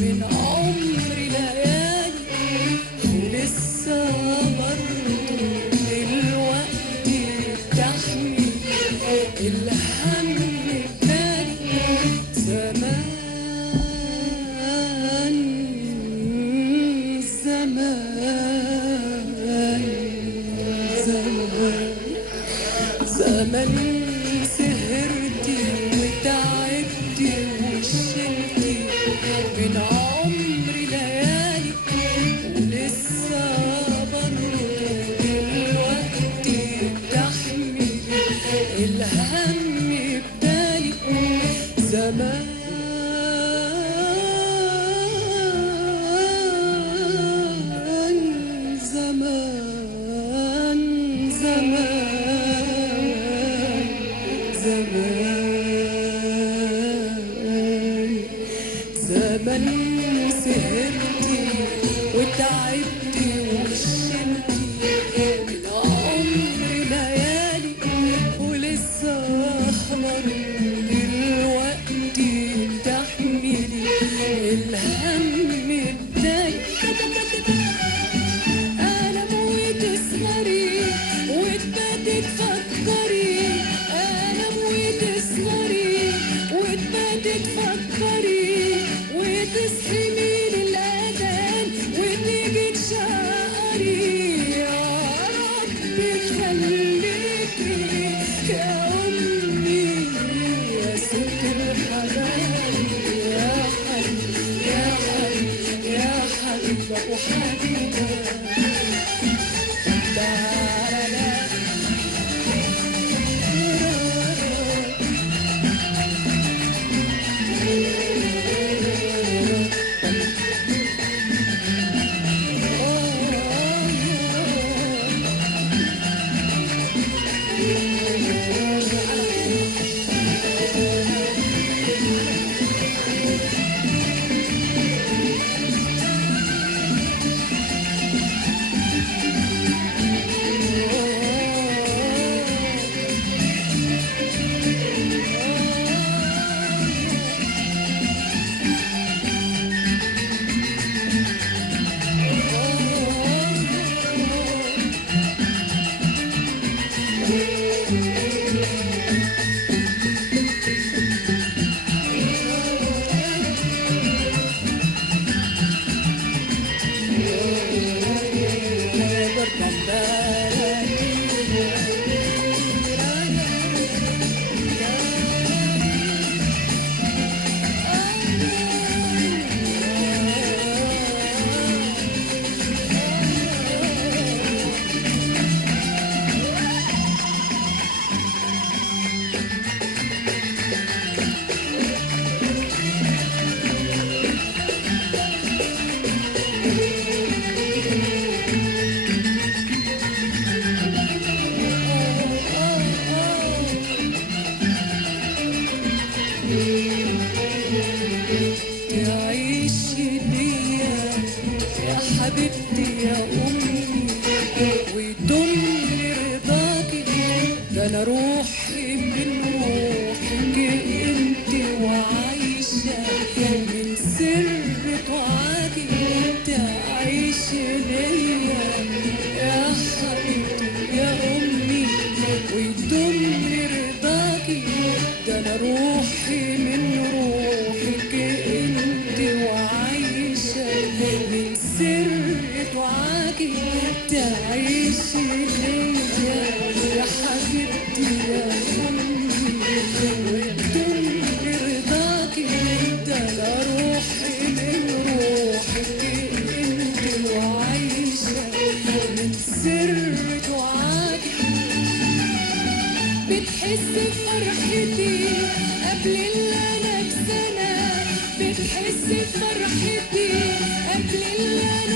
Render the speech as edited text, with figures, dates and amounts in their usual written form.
من عمري ليالي ولسه برضه دلوقتي بتحمي الهم التاني زمان زمان سهرتي وتعبتي وشلتي من عمري ليالي ولسه برضه دلوقتي بتحمي الهم بتالي زمان زمان سهرتي وتعبتي وشلتي من عمري ليالي ولسه برضه دلوقتي بتحملي الهم الدايق. انا مويت اسمري وتباتي تفكري، انا مويت اسمري وتباتي تفكري وتصحي من الأذان وتيجي تشقري. يا ربي خليكي يا أمي يا ست الحبايب يا حبيبي يا حبيبي يا حبيبة وحبيبة. تعيشي ليا يا حبيبتي يا أمي ويدوم رضاكي، ده أنا روحي من روحك انتي وعايشة من سر دعاكي. تعيشي ليا يا حبيبتي يا أمي ويدوم رضاكي، ده أنا روحي من روحك انتي وعايشة من سر دعاكي. تعيشي ليا يا حبيبتي يا أمي ويدوم رضاكي، ده أنا روحي من روحك انتي وعايشة من سر دعاكي. بتحس بفرحتي قبل اللي أنا بسنة، بتحس بفرحتي قبل اللي أنا